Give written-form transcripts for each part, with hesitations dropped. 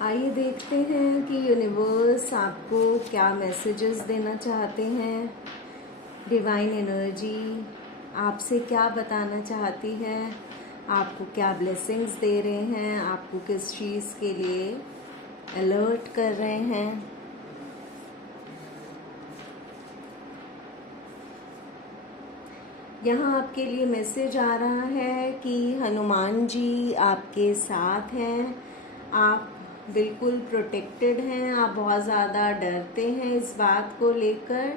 आइए देखते हैं कि यूनिवर्स आपको क्या मैसेजेस देना चाहते हैं। डिवाइन एनर्जी आपसे क्या बताना चाहती है, आपको क्या ब्लेसिंग्स दे रहे हैं, आपको किस चीज़ के लिए अलर्ट कर रहे हैं। यहाँ आपके लिए मैसेज आ रहा है कि हनुमान जी आपके साथ हैं। आप बिल्कुल प्रोटेक्टेड हैं। आप बहुत ज़्यादा डरते हैं इस बात को लेकर,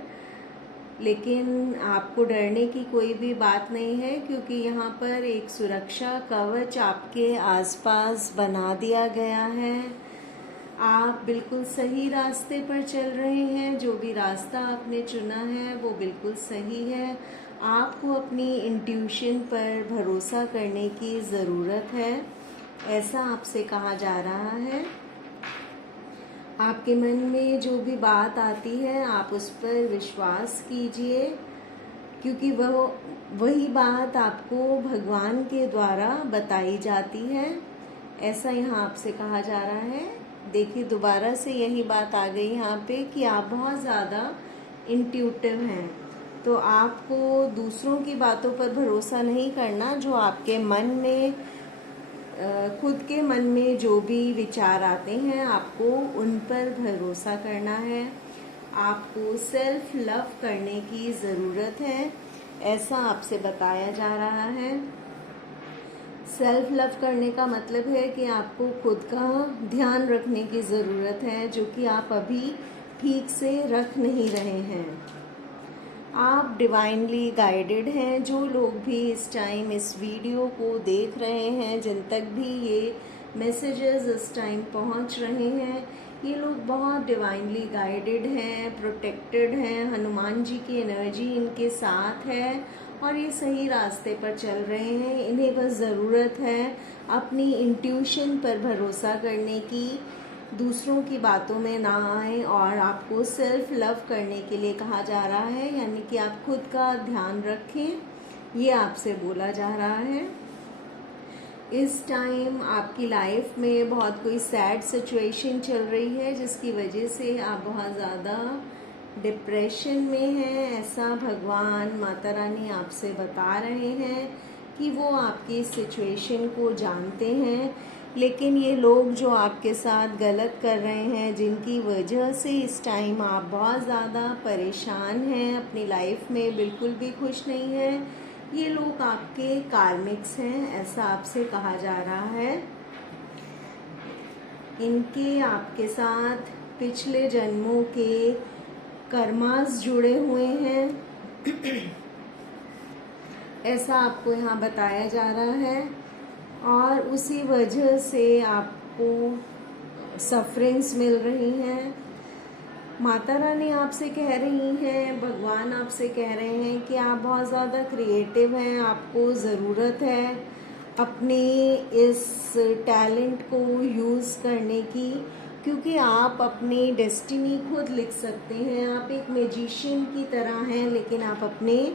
लेकिन आपको डरने की कोई भी बात नहीं है, क्योंकि यहाँ पर एक सुरक्षा कवच आपके आसपास बना दिया गया है। आप बिल्कुल सही रास्ते पर चल रहे हैं। जो भी रास्ता आपने चुना है वो बिल्कुल सही है। आपको अपनी इंट्यूशन पर भरोसा करने की ज़रूरत है, ऐसा आपसे कहा जा रहा है। आपके मन में जो भी बात आती है आप उस पर विश्वास कीजिए, क्योंकि वही बात आपको भगवान के द्वारा बताई जाती है, ऐसा यहाँ आपसे कहा जा रहा है। देखिए, दोबारा से यही बात आ गई यहाँ पे कि आप बहुत ज़्यादा इंट्यूटिव हैं। तो आपको दूसरों की बातों पर भरोसा नहीं करना। जो आपके मन में, खुद के मन में जो भी विचार आते हैं आपको उन पर भरोसा करना है। आपको सेल्फ लव करने की ज़रूरत है, ऐसा आपसे बताया जा रहा है। सेल्फ लव करने का मतलब है कि आपको खुद का ध्यान रखने की ज़रूरत है, जो कि आप अभी ठीक से रख नहीं रहे हैं। आप डिवाइनली गाइडेड हैं। जो लोग भी इस टाइम इस वीडियो को देख रहे हैं, जिन तक भी ये मैसेजेस इस टाइम पहुंच रहे हैं, ये लोग बहुत डिवाइनली गाइडेड हैं, प्रोटेक्टेड हैं। हनुमान जी की एनर्जी इनके साथ है और ये सही रास्ते पर चल रहे हैं। इन्हें बस ज़रूरत है अपनी इंट्यूशन पर भरोसा करने की, दूसरों की बातों में ना आए, और आपको सेल्फ लव करने के लिए कहा जा रहा है, यानी कि आप खुद का ध्यान रखें, ये आपसे बोला जा रहा है। इस टाइम आपकी लाइफ में बहुत कोई सैड सिचुएशन चल रही है, जिसकी वजह से आप बहुत ज़्यादा डिप्रेशन में हैं, ऐसा भगवान माता रानी आपसे बता रहे हैं कि वो आपकी सिचुएशन को जानते हैं। लेकिन ये लोग जो आपके साथ गलत कर रहे हैं, जिनकी वजह से इस टाइम आप बहुत ज़्यादा परेशान हैं, अपनी लाइफ में बिल्कुल भी खुश नहीं हैं, ये लोग आपके कार्मिक्स हैं, ऐसा आपसे कहा जा रहा है। इनके आपके साथ पिछले जन्मों के कर्मास जुड़े हुए हैं, ऐसा आपको यहाँ बताया जा रहा है, और उसी वजह से आपको सफरिंग्स मिल रही हैं। माता रानी आपसे कह रही हैं, भगवान आपसे कह रहे हैं कि आप बहुत ज़्यादा क्रिएटिव हैं। आपको ज़रूरत है अपने इस टैलेंट को यूज़ करने की, क्योंकि आप अपनी डेस्टिनी खुद लिख सकते हैं। आप एक मैजिशियन की तरह हैं, लेकिन आप अपने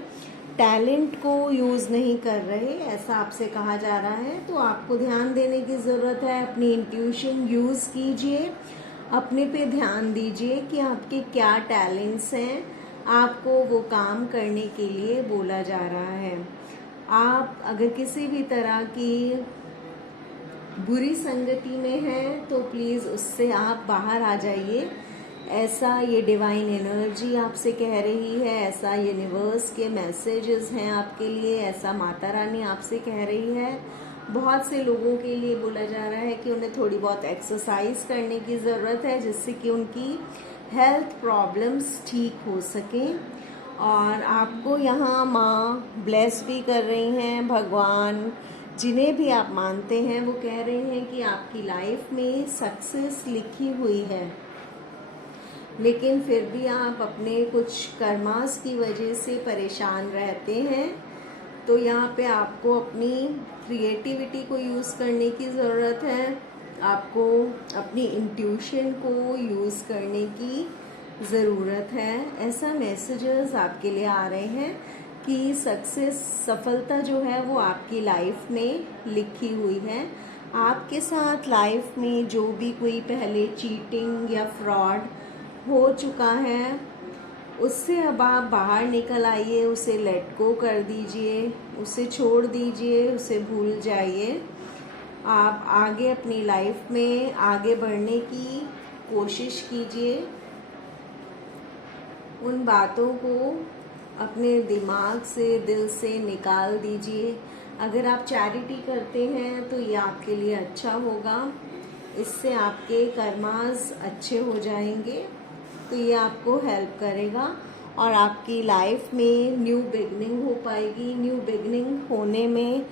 टैलेंट को यूज़ नहीं कर रहे, ऐसा आपसे कहा जा रहा है। तो आपको ध्यान देने की ज़रूरत है। अपनी इंट्यूशन यूज़ कीजिए, अपने पे ध्यान दीजिए कि आपके क्या टैलेंट्स हैं, आपको वो काम करने के लिए बोला जा रहा है। आप अगर किसी भी तरह की बुरी संगति में हैं तो प्लीज़ उससे आप बाहर आ जाइए, ऐसा ये डिवाइन एनर्जी आपसे कह रही है, ऐसा यूनिवर्स के मैसेजेस हैं आपके लिए, ऐसा माता रानी आपसे कह रही है। बहुत से लोगों के लिए बोला जा रहा है कि उन्हें थोड़ी बहुत एक्सरसाइज करने की ज़रूरत है, जिससे कि उनकी हेल्थ प्रॉब्लम्स ठीक हो सकें। और आपको यहाँ माँ ब्लेस भी कर रही हैं। भगवान जिन्हें भी आप मानते हैं वो कह रहे हैं कि आपकी लाइफ में सक्सेस लिखी हुई है, लेकिन फिर भी आप अपने कुछ कर्मास की वजह से परेशान रहते हैं। तो यहाँ पे आपको अपनी क्रिएटिविटी को यूज़ करने की ज़रूरत है, आपको अपनी इंट्यूशन को यूज़ करने की ज़रूरत है। ऐसा मैसेजेस आपके लिए आ रहे हैं कि सक्सेस, सफलता जो है वो आपकी लाइफ में लिखी हुई है। आपके साथ लाइफ में जो भी कोई पहले चीटिंग या फ्रॉड हो चुका है, उससे अब आप बाहर निकल आइए, उसे लेट गो कर दीजिए, उसे छोड़ दीजिए, उसे भूल जाइए। आप आगे अपनी लाइफ में आगे बढ़ने की कोशिश कीजिए। उन बातों को अपने दिमाग से, दिल से निकाल दीजिए। अगर आप चैरिटी करते हैं तो ये आपके लिए अच्छा होगा, इससे आपके कर्मास अच्छे हो जाएंगे, तो ये आपको हेल्प करेगा और आपकी लाइफ में न्यू बिगनिंग हो पाएगी। न्यू बिगनिंग होने में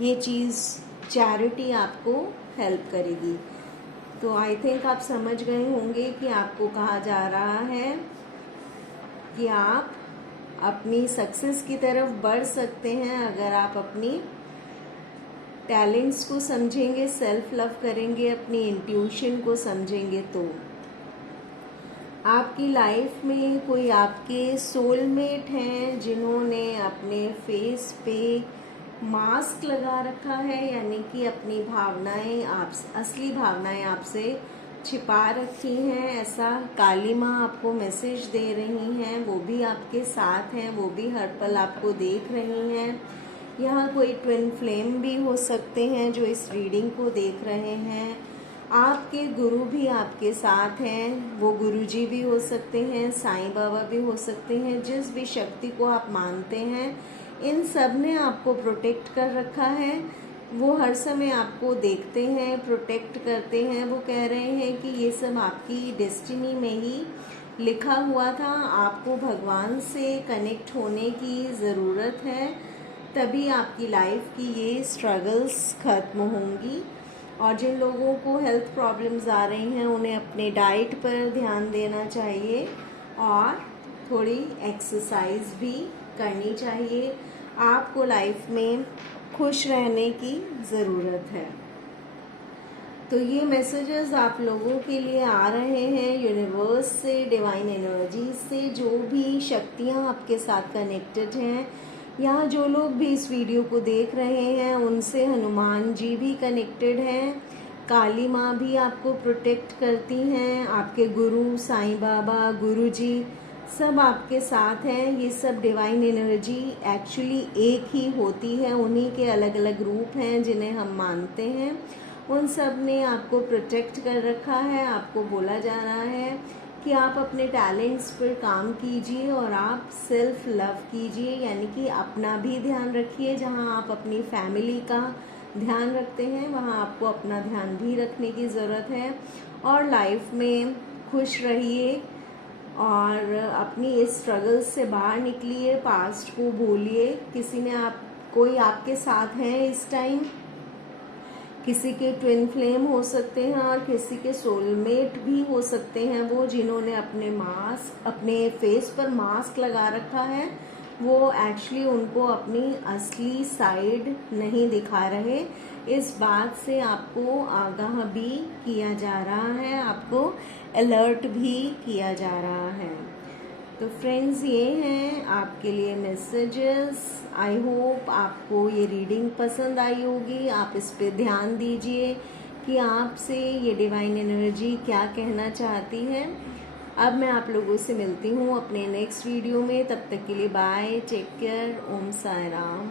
ये चीज़ चैरिटी आपको हेल्प करेगी। तो आई थिंक आप समझ गए होंगे कि आपको कहा जा रहा है कि आप अपनी सक्सेस की तरफ बढ़ सकते हैं अगर आप अपनी टैलेंट्स को समझेंगे, सेल्फ लव करेंगे, अपनी इंट्यूशन को समझेंगे। तो आपकी लाइफ में कोई आपके सोलमेट हैं जिन्होंने अपने फेस पे मास्क लगा रखा है, यानी कि अपनी भावनाएं, आप असली भावनाएं आपसे छिपा रखी हैं। ऐसा काली माँ आपको मैसेज दे रही हैं, वो भी आपके साथ हैं, वो भी हर पल आपको देख रही हैं। यहाँ कोई ट्विन फ्लेम भी हो सकते हैं जो इस रीडिंग को देख रहे हैं। आपके गुरु भी आपके साथ हैं, वो गुरुजी भी हो सकते हैं, साईं बाबा भी हो सकते हैं। जिस भी शक्ति को आप मानते हैं, इन सब ने आपको प्रोटेक्ट कर रखा है। वो हर समय आपको देखते हैं, प्रोटेक्ट करते हैं। वो कह रहे हैं कि ये सब आपकी डेस्टिनी में ही लिखा हुआ था। आपको भगवान से कनेक्ट होने की ज़रूरत है, तभी आपकी लाइफ की ये स्ट्रगल्स खत्म होंगी। और जिन लोगों को हेल्थ प्रॉब्लम्स आ रही हैं, उन्हें अपने डाइट पर ध्यान देना चाहिए और थोड़ी एक्सरसाइज भी करनी चाहिए। आपको लाइफ में खुश रहने की ज़रूरत है। तो ये मैसेजेस आप लोगों के लिए आ रहे हैं यूनिवर्स से, डिवाइन एनर्जी से। जो भी शक्तियाँ आपके साथ कनेक्टेड हैं, यहाँ जो लोग भी इस वीडियो को देख रहे हैं, उनसे हनुमान जी भी कनेक्टेड हैं, काली माँ भी आपको प्रोटेक्ट करती हैं, आपके गुरु साईं बाबा, गुरुजी सब आपके साथ हैं। ये सब डिवाइन एनर्जी एक्चुअली एक ही होती है, उन्हीं के अलग अलग रूप हैं जिन्हें हम मानते हैं। उन सब ने आपको प्रोटेक्ट कर रखा है। आपको बोला जा रहा है कि आप अपने टैलेंट्स पर काम कीजिए और आप सेल्फ लव कीजिए, यानी कि अपना भी ध्यान रखिए। जहां आप अपनी फैमिली का ध्यान रखते हैं, वहां आपको अपना ध्यान भी रखने की ज़रूरत है। और लाइफ में खुश रहिए और अपनी इस स्ट्रगल से बाहर निकलिए, पास्ट को भूलिए। किसी ने कोई आपके साथ है इस टाइम, किसी के ट्विन फ्लेम हो सकते हैं और किसी के सोलमेट भी हो सकते हैं वो, जिन्होंने अपने फेस पर मास्क लगा रखा है। वो एक्चुअली उनको अपनी असली साइड नहीं दिखा रहे। इस बात से आपको आगाह भी किया जा रहा है, आपको अलर्ट भी किया जा रहा है। तो फ्रेंड्स, ये हैं आपके लिए मैसेजेस। आई होप आपको ये रीडिंग पसंद आई होगी। आप इस पे ध्यान दीजिए कि आपसे ये डिवाइन एनर्जी क्या कहना चाहती है। अब मैं आप लोगों से मिलती हूँ अपने नेक्स्ट वीडियो में। तब तक के लिए बाय, टेक केयर, ओम साई राम।